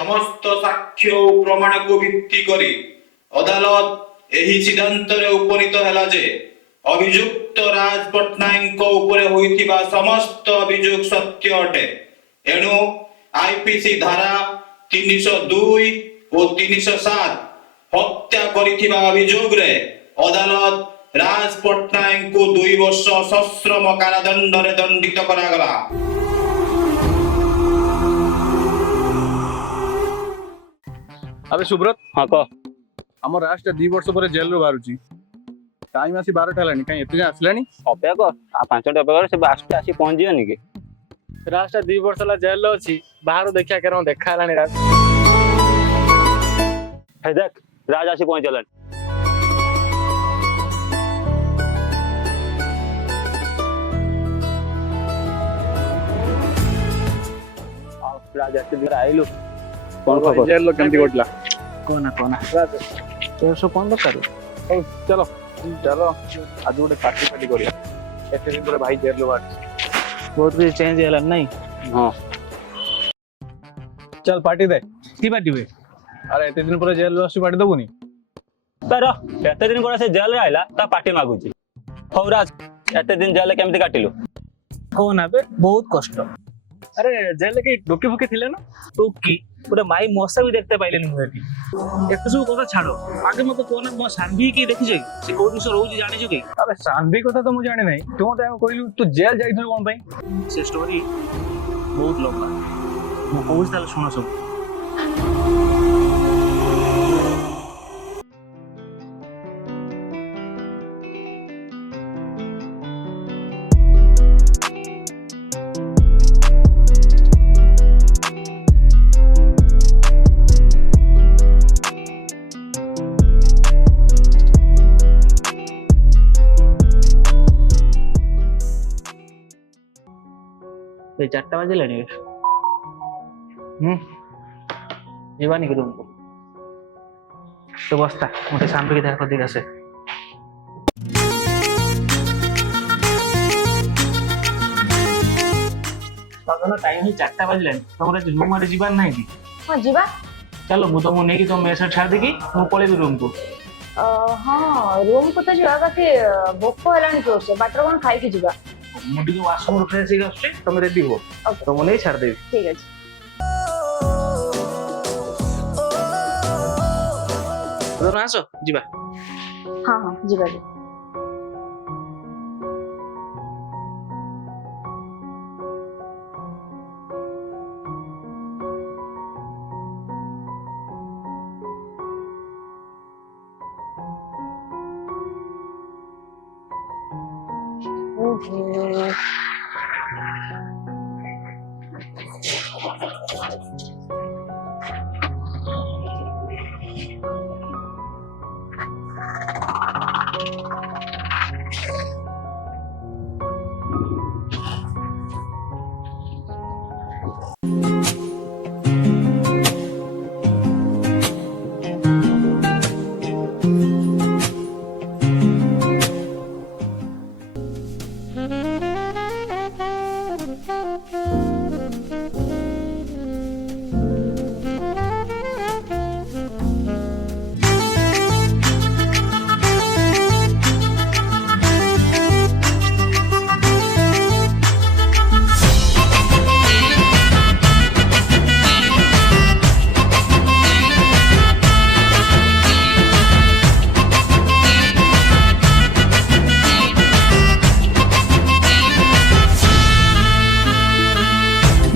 समस्त साक्ष्य और प्रमाण को भित्ति करी अदालत एही सिद्धांत रे उपनीत हैला जे अभियुक्त राज पट्टनायक को ऊपर होइथिबा समस्त अभियोग सत्य अटे। एणु आईपीसी धारा 302 और 307 हत्या करिथिबा अभियोग रे अदालत राज पट्टनायक को 2 वर्ष सश्रम कारादंड रे दंडित करागला। अबे सुब्रत हाँ कह आम राष्ट्र 2 वर्ष पर जेल रू बाहरुची टाइम आसी 12टा हेलानी कहीं एते आसलानी अपेक्षा कर आ 5टा अपेक्षा कर से बास्ट आसी पहुंच जियोनी के राष्ट्र 2 वर्ष ला जेल लो अछि बाहर देखिया केरो देखा हलानी राज हे देख राज आसी पहुंच जलन राज आसी दिन आइलु कौन खबर जेल लो केमती कोटला कोना राज 115 करू चलो चलो आज गोटे पार्टी करिया एते दिन पर भाई जेल लो बाहर बहुत भी चेंज हला नहीं। हां चल पार्टी दे की पार्टी वे अरे एते दिन पर जेल लो आसी पार्टी दबुनी पर एते दिन पर से जेल रे आइला ता पार्टी मागुची हौ राज एते दिन जेल केमती काटिलु कोना बे बहुत कष्ट अरे जेल के डोके फुके थिले ना टोकी पूरा माई मौसा भी देखते पाइले नहीं एटी एक सब কথা ছাড়ো आगे मत कोना मो सानभी की देखि जई से कोन से रोज जानि छु के अबे शानवी कथा तो मु जाने नहीं तू तो कहलु तू जेल जाइथु कोन भाई से स्टोरी बहुत लंबा मो कहू ताले सुनो सब ये 4टा बजे लेने जीवानी के रूम को तो बस्ता मुझे शांति की देखो दिखा से टाइम ही 4टा बजे लेने तुम रूम आरे जीवान नहीं थी हां जीवा चलो मु तुमको नेकी तुम मेरे साथ छाड़ देगी मु पळेबी रूम को हां रूम को तो जीवा बाकी भोक हलानी जोर से बाटर कोन खाई के जीवा मुझे वाशरूम फ्रेश ही आछे तुम रेडी हो तो मु नहीं छाड़ देबी ठीक है तो ना आसो जीवा हां हां जीवा जी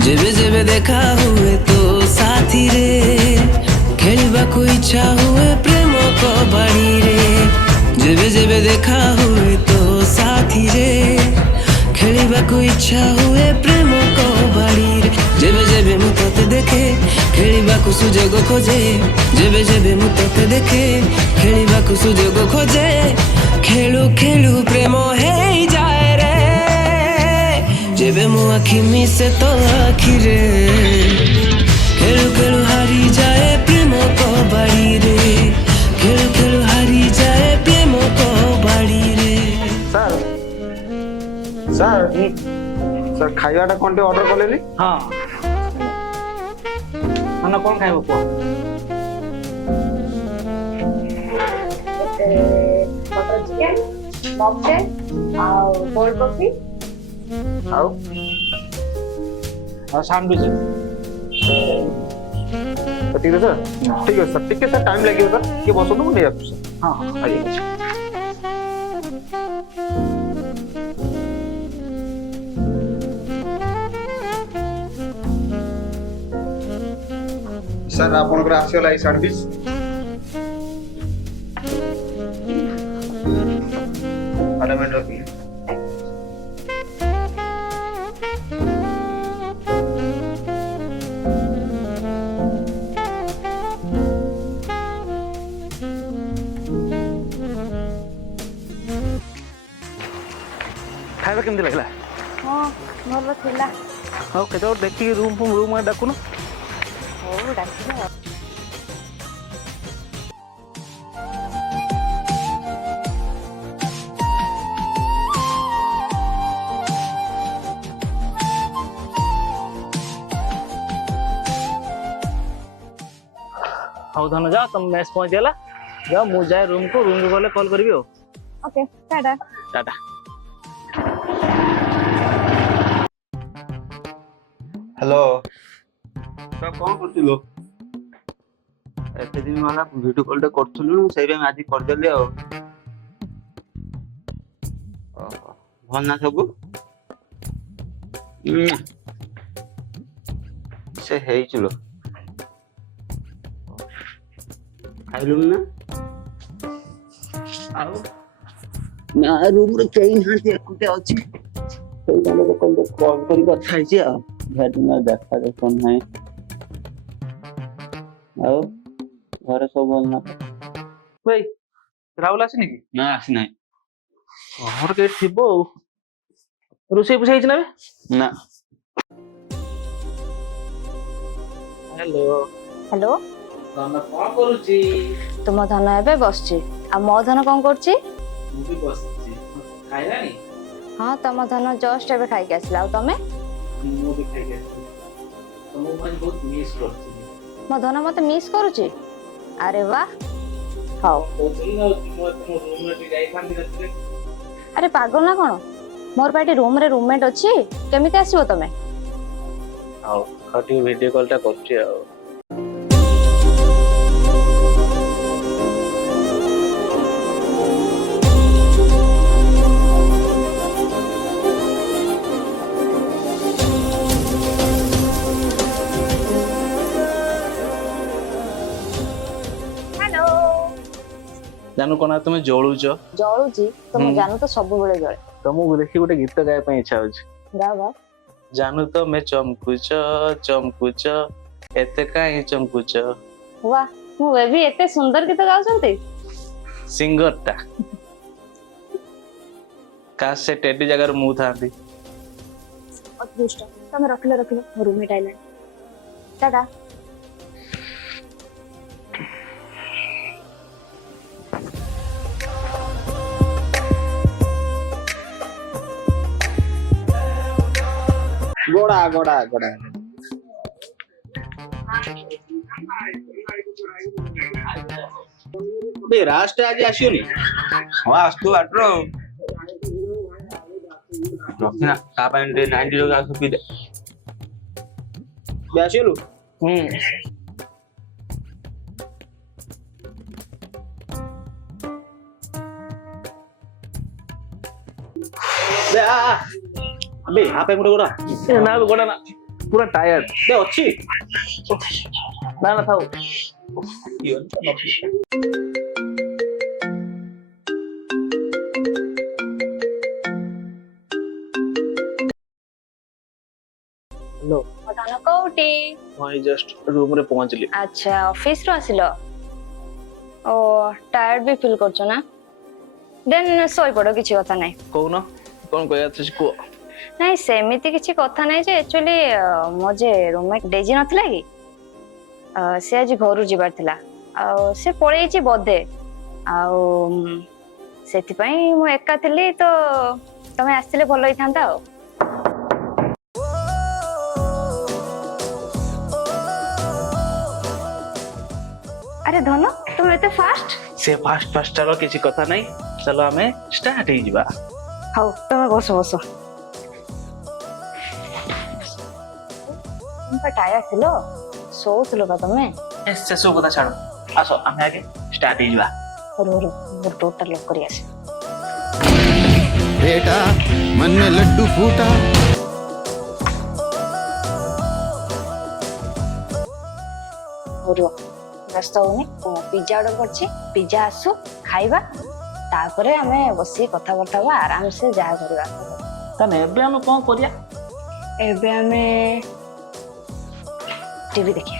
जेबे जेबे देखा हुए तो साथी रे खेलबा को इच्छा हुए प्रेम को बाड़ी रे जेबे जेबे देखा हुए तो साथी रे खेलबा को इच्छा हुए प्रेम को बाड़ी रे जेबे जेबे मु तोते देखे खेलबा को सुजोग खोजे जेबे जेबे मु तोते देखे खेलबा को सुजोग खोजे खेलू खेलू प्रेम हे जाए रे जेबे मु आखि मिसे तो आखि रे खेलू खेलू हारी जाए प्रेम को बाड़ी रे खेलू खेलू हारी जाए प्रेम को बाड़ी रे सर सर सर खाइबाटा कोनटे ऑर्डर करलेली हां ଧନ କଣ ଖାଇବ କୁହ? ବଟର ଚିକେନ, ମକଟେଲ ଆଉ କୋଲ୍ଡ କଫି। ଆଉ ସାଣ୍ଡୱିଚ। ଠିକ ଅଛି ସାର୍, ଠିକ ଅଛି ସାର୍, ଟିକେ ସାର୍ ଟାଇମ୍ ଲାଗିବ ସାର୍, ଟିକେ ବସନ୍ତୁ ମୁଁ ନେଇ ଆସୁଛି ସାର୍। ହଁ ହଁ ଆଜ୍ଞା ଅଛି। ସାର୍ ଆପଣଙ୍କର ଆସିଗଲା ଏଇ ସାର୍ଭିସ୍। ମ୍ୟାଡ଼ାମ ଏଠି ରଖିଲେ। ଖାଇବା କେମିତି ଲାଗିଲା? ହଁ ଭଲ ଥିଲା। ହଉ କେତେବେଳେ ଦେଖିକି ରୁମ୍ ଡାକୁନ। ହଉ ଡାକିବା ଆଉ। ହଉ ଧନ ଯାଅ, ତମ ମେସ୍ ପହଞ୍ଚିଗଲା। ଯାଅ ମୁଁ ଯାଏ ରୁମକୁ ଗଲେ କଲ୍ କରିବି ଆଉ। ଓକେ ଟାଟା। ଟାଟା। ହ୍ୟାଲୋ, କଣ କରୁଥିଲୁ? ଏତେ ଦିନ ହେଲା ଭିଡିଓ କଲଟେ କରୁଥିଲୁ, ସେଇପାଇଁ ଆଜି କରିଦେଲି ଆଉ। ଓହୋ, ଭଲ ନା ସବୁ? ସେ ହେଇଥିଲୁ ଖାଇଲୁଣି ନା? ଆଉ ନା, ରୁମରେ କେହି ନାହାନ୍ତି, ଏକୁଟିଆ ଅଛି। ସେଇପାଇଁ କଲ୍ କରି କଥା ହେଇଛି ଆଉ। ଦିନ ଦେଖା ଦେଖା ନାହିଁ। ଆଉ ଘରେ ସବୁ ଭଲ ନା? ଭାଇ ରାହୁଲ ଆସିନି କି? ନା, ଆସିନାହିଁ। ଘର କେହି ଥିବ ଆଉ। ରୋଷେଇ ଫୋଷେଇ ହେଇଛି ନା? ନା। ହ୍ୟାଲୋ। ହ୍ୟାଲୋ। ଧନ କଣ କରୁଛି? ତୁମ ଧନ ଏବେ ବସିଛି। ଆଉ ମୋ ଧନ କଣ କରୁଛି? ମୁଁ ବି ବସିଛି। ଖାଇଲାଣି? ହଁ ତମ ଧନ ଜଷ୍ଟ ଏବେ ଖାଇକି ଆସିଲା। ଆଉ ତମେ? ମୁଁ ବି ଖାଇକି ଆସିଲି। ତମକୁ ଆଜି ବହୁତ ମିସ୍ କରୁଛି। ମୋ ଧନ ମତେ ମିସ୍ କରୁଛି? ଆରେ ବାହ। ହଉ। କହୁଥିଲି ନା ମୁଁ ତମ ରୁମରେ ଟିକେ ଯାଇଥାନ୍ତି ରାତିରେ। ଆରେ ପାଗଳ ନା କଣ? ମୋର ପା ଏଠି ରୁମରେ ରୁମମେଟ୍ ଅଛି। କେମିତି ଆସିବ ତମେ? ହଉ ଟିକେ ଭିଡିଓ କଲଟା କରୁଛି ଆଉ। ହ୍ୟାଲୋ। ଜାନୁ କଣ ତମେ ଜଳୁଛ? ଜଳୁଛି ତମ ଜାନୁ ତ ସବୁବେଳେ ଜଳେ। ତମକୁ ଦେଖି ଗୋଟେ ଗୀତ ଗାଇବା ପାଇଁ ଇଚ୍ଛା ହଉଛି। ଗାଅ ଗାଅ। ଜାନୁ ତମେ ଚମକୁଛ ଚମକୁଛ, ଏତେ କାହିଁ ଚମକୁଛ। ୱା, ମୋ ବେବି ଏତେ ସୁନ୍ଦର ଗୀତ ଗାଉଛନ୍ତି। ସିଙ୍ଗରଟା। କାଶ ସେ ଟେଡି ଜାଗାରେ ମୁଁ ଥାନ୍ତି। ଅଦୃଷ୍ଟ। ତମେ ରଖିଲ ମୋ ରୁମମେଟ୍ ଆଇଲାଣି। ଟାଟା। ଗୋଡା ଗୋଡା ଗୋଡା ରାଜଟା ଆଜି ଆସିବନି? ହଁ, ଆସୁଥିବ ବାଟର ଆଉ। ରଖିନା ତା ପାଇଁ ଟିକେ 90 ଟଙ୍କା ପିଇଦେ। ଆସିଲୁ? ଗୋଡା ନା ପୁରା ଟାୟାର୍ଡ ଅଛି। ନା ଥାଉ। ହ୍ୟାଲୋ। ଧନ କୋଉଠି? ମୁଁ ଜଷ୍ଟ ରୁମରେ ପହଞ୍ଚିଲି। ଆଚ୍ଛା, ଅଫିସରୁ ଆସିଲ? ଓ ଟାୟାର୍ଡ ବି ଫିଲ୍ କରୁଛ ନା? ଦେନ୍ ଶୋଇପଡ, କିଛି କଥା ନାହିଁ। କହୁନ କଣ କହିବା ଅଛି କୁହ। ନାଇଁ ସେମିତି କିଛି କଥା ନାହିଁ ଯେ ଆକ୍ଚୁଆଲି ମୋ ଯେ ରୁମମେଟ୍ ଡେଜି ନଥିଲା କି, ସେ ଆଜି ଘରୁ ଯିବାର ଥିଲା। ଆଉ ସେ ପଳେଇଛି ବୋଧେ। ଆଉ ସେଥିପାଇଁ ମୁଁ ଏକା ଥିଲି, ତ ତମେ ଆସିଥିଲେ ଭଲ ହେଇଥାନ୍ତା ଆଉ। अरे धनु तुम एते फास्ट से फास्ट फास्ट चलो किसी कथा नहीं चलो आमे स्टार्ट ही जीवा हाउ तुम बस बस तुम पर टायर थिलो सोउथलो बा तुमे से सब कथा छाड़ो आसो आमे आगे स्टार्ट ही जीवा रो रो मोर टोटल लॉक करी आसे बेटा मन में लड्डू फूटा रो व्यस्त होनी पिज्जा ऑर्डर करछि पिज्जा आसु खाइबा तापरे हमें बसी कथा बर्ता आराम से जा करबा तने एबे हम कोन करिया एबे हमें टीवी देखिए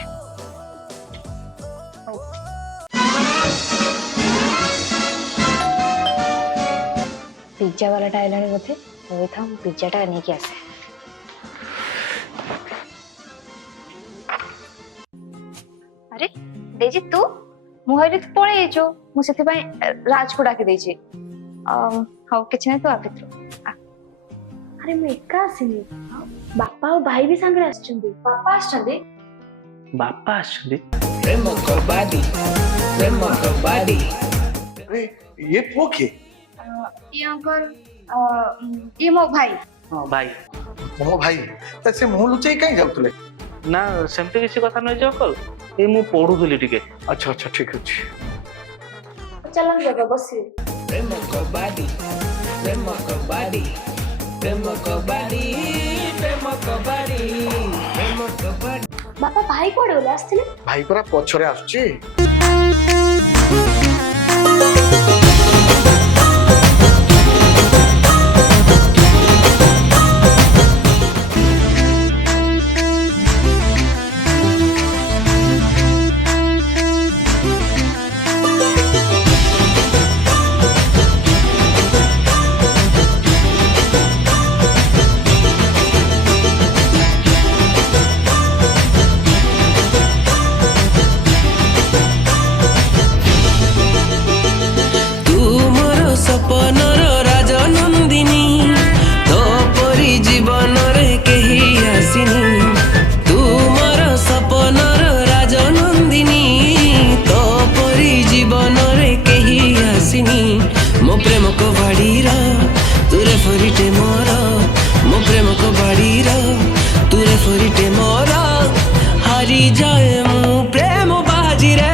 पिज्जा वाला टा आइलानी बोथे होई था पिज्जा टा नहीं आसे अरे देजी तू मुहरी तो पळे जो मु सेते पय राज को डाके देजी हाउ किछ नै तो आपित्रो अरे मैं एका आसिनी बापा और भाई भी सांगरे आछछन्ती पापा आछंदी बापा आछंदी अरे ये पुओ के ये अंकल ये मो भाई हां भाई मो भाई त से मुंह लुचाई काई जाउतले ना सेमते किसी कथा नै जो कल ए मु पढुथली टिके अच्छा अच्छा ठीक अछि चलन जगह बसी बापा भाई कोडे बोले आस्थिले भाई परा पछरे आछी सपनर राजनंदिनी तो परी जीवन रे केही आसिनी तुमर सपनर राजनंदिनी तो परी जीवन रे केही आसिनी मो प्रेम को बाड़ीर तुरे फरीटे मोर मो प्रेम को बाड़ीर तुरे फरीटे मोर हारी जाए मु प्रेम बाजी रे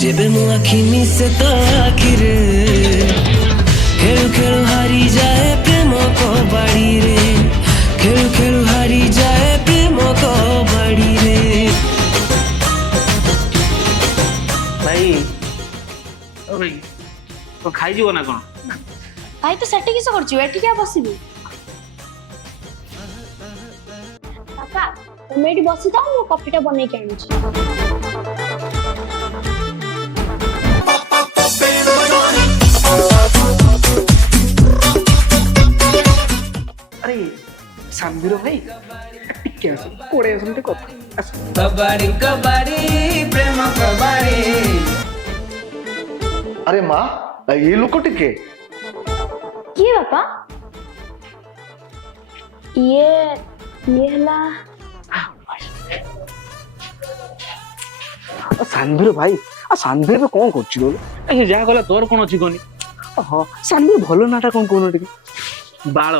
जेबे मु आखि मिसे तो आखिरे खेलु खेलु हारी जाए प्रेम को बाड़ी रे खेलु खेलु हारी जाए प्रेम को बाड़ी रे भाई ओ भाई तो खाई जीव ना कोन भाई तो सेठी किस करछु एठी क्या बसिबी पापा तुम एठी बसी थाओ मो कॉफीटा बनै के आनुछि अरे सांबीर भाई टिके आस कोड़े असंते कथा कबाड़ी कबाड़ी प्रेम कबाड़ी अरे माँ ये लोक टिके की बापा ये हला सांबीर भाई आ सांबीर पे कोन करछि बोल ए जा गला तोर कोन अछि कोनी हां सांबीर भलो नाटा कोन कोन टिके बाळ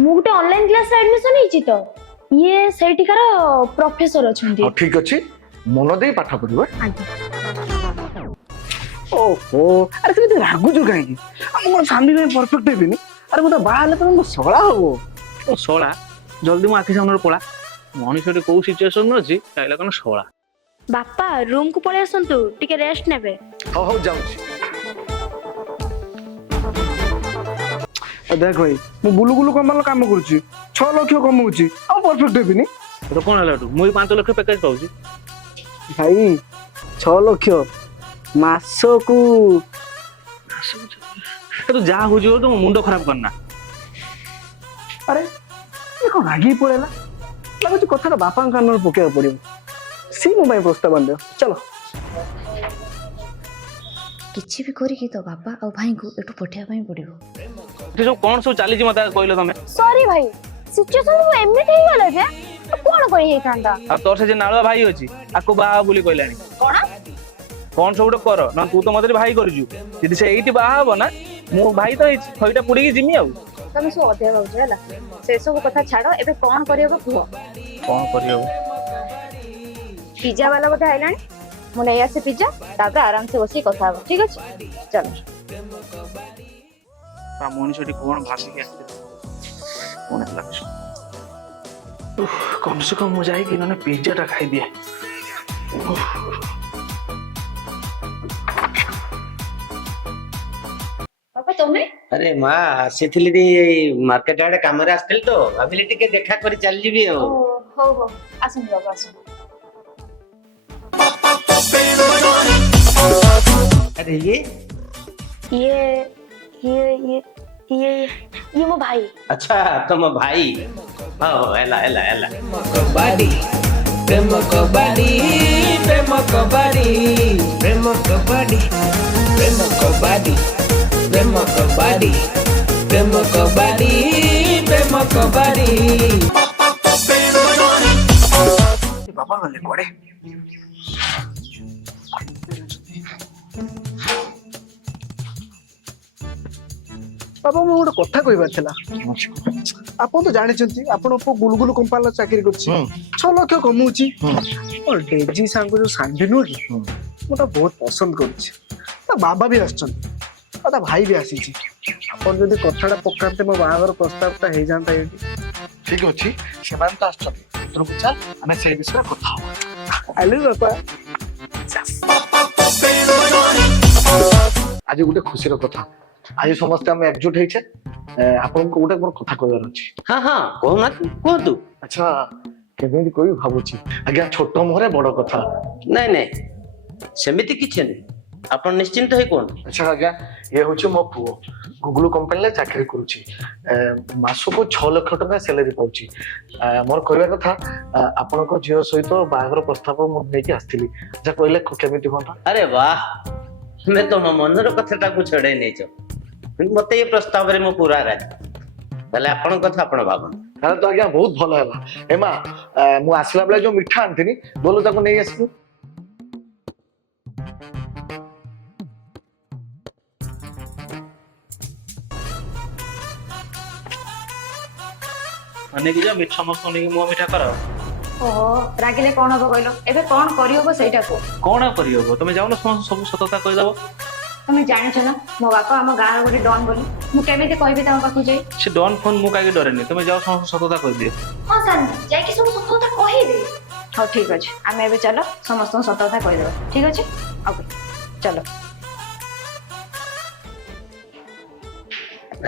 मु गुटे ऑनलाइन क्लास रे एडमिशन हिची तो ये सेठिकार प्रोफेसर अछंती हां ठीक अछि मन दे पाठ पढिबो आगे ओहो अरे तू रागु जो काहे की हम सांबीर में परफेक्ट हेबिनी अरे मत बाहले तो मो सळा हो ओ सोळा जल्दी मो आखि सामने पळा मनुष्य को सिचुएशन अछि काइला कोन सोळा बापा रूम को पळे आसंतु टिके रेस्ट नेबे हो हो जाउछि देख भाई मु बुलु बुलु कंपनी काम करूछि 6 लाख कमाउछि हम परफेक्ट हेबिनी तो कोन हलाटू मुई 5 लाख पैकेज पाउछि भाई 6 लाख मासकू तो जा हो जो तो मुंडो खराब करना अरे ये कौन आगे पड़ेला लगुच कथा बापा कान पकेया पड़ो सी मो भाई प्रस्ताव आन चलो किछि भी करी तो बाबा और भाई को एटू पठिया पई पड़िबो जे सब कोन सब चाली छी मता कहलो तमे सॉरी भाई सिचुएशन वो एमिट ही गला जे କଣ କରି ହେଇଥାନ୍ତା ଆଉ ତୋର ସେ ଯେ ନାଳୁଆ ଭାଇ ଅଛି ଆକୁ ବାହା ହବ ବୋଲି କହିଲାଣି କଣ କଣ ସବୁ ଗୋଟେ କର ନା ତୁ ତ ମତେ ଭାଇ କରିଛୁ ଯଦି ସେ ଏଇଠି ବାହା ହବ ନା ମୁଁ ଭାଇ ତ ହେଇଛି ଖଇଟା ପୁଡିକି ଯିମି ଆଉ ତମେ ସବୁ ଅଧିକା ଭାବୁଛ ହେଲା ସେ ସବୁ କଥା ଛାଡ ଏବେ କଣ କରିହବ କୁହ କଣ କରିହବ ପିଜ୍ଜା ବାଲା ବୋଧେ ଆଇଲାଣି ମୁଁ ନେଇ ଆସେ ପିଜ୍ଜା ତାପରେ ଆରାମସେ ବସିକି କଥା ହବ ଠିକ ଅଛି ଚାଲ ତା ମଣିଷଟି କଣ ଭାସିକି ଆସିছে କଣ ଲାଗୁଛି କମ ସେ କମ ମୁଁ ଯାଇକି ନହେଲେ ପିଜ୍ଜା ଟା ଖାଇଦିଏ ବାପା ତମେ ଆରେ ମା ଆସିଥିଲି ମାର୍କେଟ ଆଡେ କାମରେ ଆସିଥିଲି ତ ଭାବିଲି ଟିକେ ଦେଖା କରି ଚାଲିଯିବି ଆଉ ହଉ ହଉ ଆସନ୍ତୁ ବାପା ଆସନ୍ତୁ ଆରେ ଇଏ ଇଏ ଇଏ ଇଏ ଇଏ ଇଏ ମୋ ଭାଇ ଆଚ୍ଛା ତମ ଭାଇ ହଉ ହେଲା ହେଲା ହେଲା କବାଡି ପ୍ରେମ କବାଡି ପ୍ରେମ କବାଡି ପ୍ରେମ କବାଡି ପ୍ରେମ କବାଡି ପ୍ରେମ କବାଡି ପ୍ରେମ କବାଡି ପ୍ରେମ କବାଡି ବାପା ଗଲେ କୁଆଡେ ବାପା ମୁଁ ଗୋଟେ କଥା କହିବାର ଥିଲା ଆପଣ ତ ଜାଣିଛନ୍ତି ଆପଣ ପୁଅ ଗୁଲଗୁଲ କମ୍ପାନୀର ଚାକିରି କରୁଛି 6 ଲକ୍ଷ କମଉଛି ଡେଜି ସାଙ୍ଗ ଯୋଉ ସାଣ୍ଡି ନୁହଁ କି ମୁଁ ତା ବହୁତ ପସନ୍ଦ କରୁଛି ତା ବାବା ବି ଆସିଛନ୍ତି ଆଉ ତା ଭାଇ ବି ଆସିଛି ଆପଣ ଯଦି କଥାଟା ପକାନ୍ତେ ମୋ ବାହାଘର ପ୍ରସ୍ତାବଟା ହେଇଯାନ୍ତା ଏଇଠି ଠିକ ଅଛି ସେମାନେ ତ ଆସୁଛନ୍ତି ଭିତରକୁ ଚାଲ ଆମେ ସେଇ ବିଷୟରେ କଥା ହବା ଆଲୁ ବାପା ଆଜି ଗୋଟେ ଖୁସିର କଥା ଆଜି ସମସ୍ତେ ଆମେ ଏକଜୁଟ ହେଇଛେ ଆପଣଙ୍କୁ ଗୋଟେ ମୋର କଥା କହିବାର ଅଛି ହଁ ହଁ କହୁନାହାନ୍ତି କୁହନ୍ତୁ ଆଚ୍ଛା କେମିତି କହିବି ଭାବୁଛି ଆଜ୍ଞା ଛୋଟ ମୁହଁରେ ବଡ କଥା ନାଇଁ ନାଇଁ ସେମିତି କିଛି ନାହିଁ ଆପଣ ନିଶ୍ଚିନ୍ତ ହେଇ କୁହନ୍ତୁ ଆଚ୍ଛା ଆଜ୍ଞା ଇଏ ହଉଛି ମୋ ପୁଅ ଗୁଗୁଲ କମ୍ପାନୀରେ ଚାକିରି କରୁଛି ମାସକୁ 6 ଲକ୍ଷ ଟଙ୍କା ସାଲାରୀ ପାଉଛି ମୋର କହିବା କଥା ଆପଣଙ୍କ ଝିଅ ସହିତ ବାହାଘର ପ୍ରସ୍ତାବ ମୁଁ ନେଇକି ଆସିଥିଲି ଆଚ୍ଛା କହିଲେ କେମିତି ହୁଅନ୍ତା ଆରେ ବାହ ତୁମେ ତମ ମନର କଥାଟାକୁ ଛଡେଇ ନେଇଛ ମତେ ଏ ପ୍ରସ୍ତାବରେ ମୁଁ ପୁରା ରାଜି ତାହେଲେ ଆପଣଙ୍କ କଥା ଆପଣ ଭାବନ୍ତୁ ତାହେଲେ ତ ଆଜ୍ଞା ବହୁତ ଭଲ ହେଲା ଏମା ମୁଁ ଆସିଲା ବେଳେ ଯୋଉ ମିଠା ଆଣିଥିଲି ବୋଲ ତାକୁ ନେଇ ଆସିବୁ ନେଇକି ଯା ମିଠା ସମସ୍ତଙ୍କୁ ନେଇକି ମୁହଁ ମିଠା କର ଓହୋ ରାଗିଲେ କଣ ହବ କହିଲ ଏବେ କଣ କରିହବ ସେଇଟା କୁହ କଣ ଆଉ କରିହବ ତମେ ଯାଉନ ସବୁ ସତତା କହିଦବ ତମେ ଜାଣିଛ ନା ମୋ ବାପା ଆମ ଗାଁର ଗୋଟେ ଡନ୍ ବୋଲି ମୁଁ କେମିତି କହିବି ତାଙ୍କ ପାଖକୁ ଯାଇ ସେ ଡନ୍ ଫୋନ୍ ମୁଁ କାହିଁକି ଡରେନି ତମେ ଯାଅ ସମସ୍ତଙ୍କୁ ସତତା କହିଦିଅ ହଁ ସାର୍ ଯାଇକି ସବୁ ସତ କଥା କହିଦେ ହଉ ଠିକ ଅଛି ଆମେ ଏବେ ଚାଲ ସମସ୍ତଙ୍କୁ ସତ କଥା କହିଦେବା ଠିକ ଅଛି ଓକେ ଚାଲ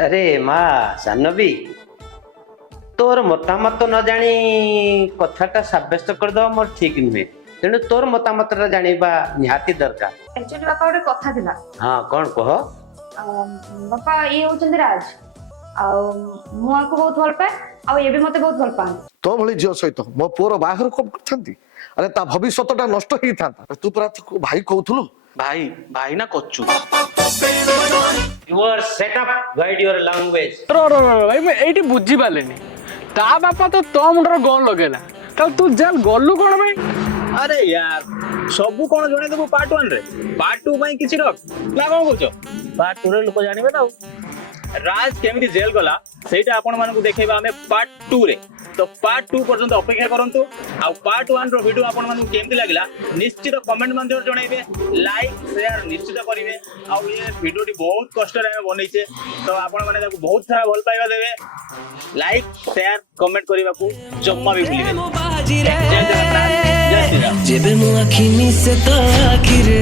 ଆରେ ମା ସାନବି ତୋର ମତାମତ ନ ଜାଣି କଥାଟା ସାବ୍ୟସ୍ତ କରିଦବା ମୋର ଠିକ ନୁହେଁ ତେଣୁ ତୋର ମତାମତଟା ଜାଣିବା ନିହାତି ଦରକାର ଆକ୍ଚୁଆଲି ବାପା ଗୋଟେ କଥା ଥିଲା ହଁ କଣ କହ ବାପା ଇଏ ହଉଛନ୍ତି ରାଜ ଆଉ ମୁଁ ଆଙ୍କୁ ବହୁତ ଭଲ ପାଏ ଆଉ ଏ ବି ମତେ ବହୁତ ଭଲ ପାଆନ୍ତି ତୋ ଭଳି ଝିଅ ସହିତ ମୋ ପୁଅର ବାହାଘର କଣ କରିଥାନ୍ତି ଆରେ ତା ଭବିଷ୍ୟତଟା ନଷ୍ଟ ହେଇଥାନ୍ତା ତୁ ପରା ଭାଇ କହୁଥିଲୁ ଭାଇ ଭାଇ ନା କଚୁ your setup guide your language ଭାଇ ମୁଁ ଏଇଠି ବୁଝିପାରିଲିନି ତା ବାପା ତ ତୋ ମୁଣ୍ଡରେ ଗନ୍ ଲଗେଇଲା ତାହେଲେ ତୁ ଜେଲ ଗଲୁ କଣ ପାଇଁ ଆରେ ୟାର ସବୁ କଣ ଜଣେଇଦେବୁ ପାର୍ଟ 1 ରେ ପାର୍ଟ 2 ପାଇଁ କିଛି ରଖ ନା କଣ କହୁଛ ପାର୍ଟ 2 ରେ ଲୋକ ଜାଣିବେ ନା ଆଉ ରାଜ କେମିତି ଜେଲ ଗଲା ସେଇଟା ଆପଣ ମାନଙ୍କୁ ଦେଖେଇବା ଆମେ ପାର୍ଟ 2 ରେ तो पार्ट 2 पर्यंत अपेक्षा करंतु आ पार्ट 1 रो वीडियो आपण मानु केमति लागला निश्चित कमेंट माध्यम जणाइबे लाइक शेयर निश्चित करिवे आ ये वीडियो टी बहुत कष्ट रे बनैछे तो आपण माने ताको बहुत सारा भल पाइबा देबे लाइक शेयर कमेंट करिबा को जम्मा भी भूलिबे जय जगन्नाथ जय श्री राम जेबे मु आखिनी से तो आखिरे